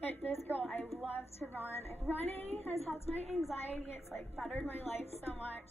fitness girl. I love to run. Running has helped my anxiety. It's like bettered my life so much.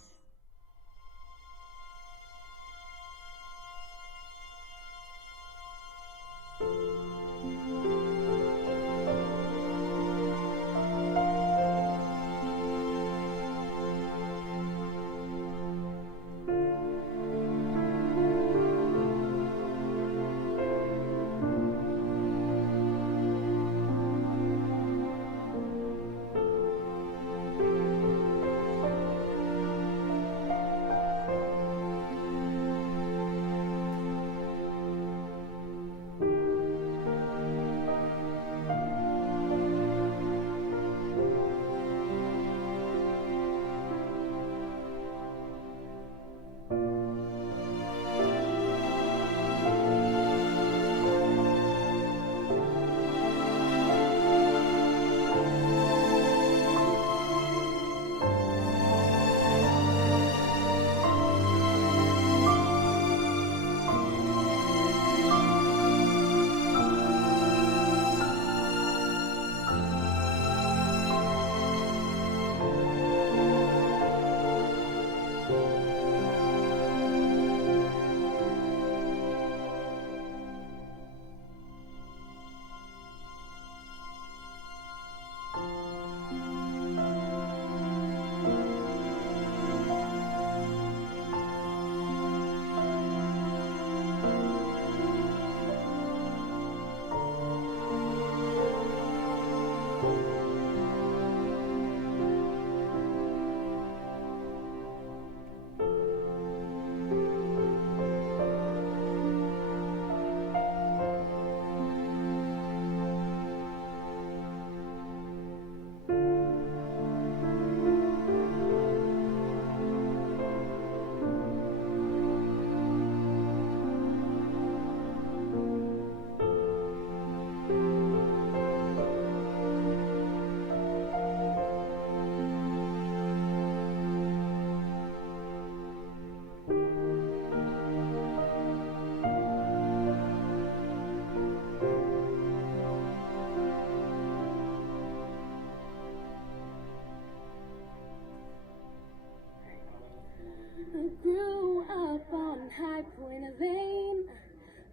I grew up on High Point Lane,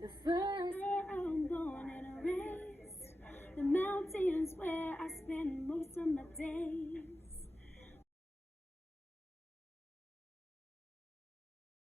the first where I'm born and raised, the mountains where I spend most of my days.